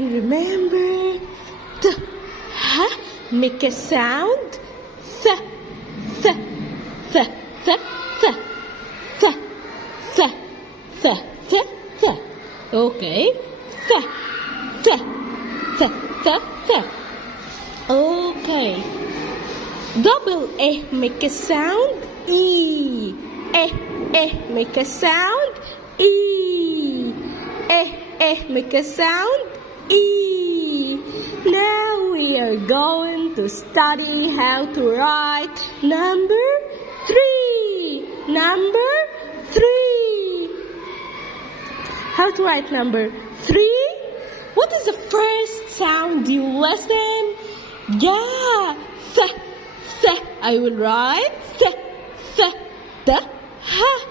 Remember the make a sound. Th, th, th, th, th, th, th, th, th, th. Okay. Th, th, th, th, th. Okay. Double A make a sound. E. Make a sound. E. Make a sound. E. Now we are going to study how to write number 3. Number 3. How to write number 3? What is the first sound you listen? Yeah. Th. I will write th, th, the, ha.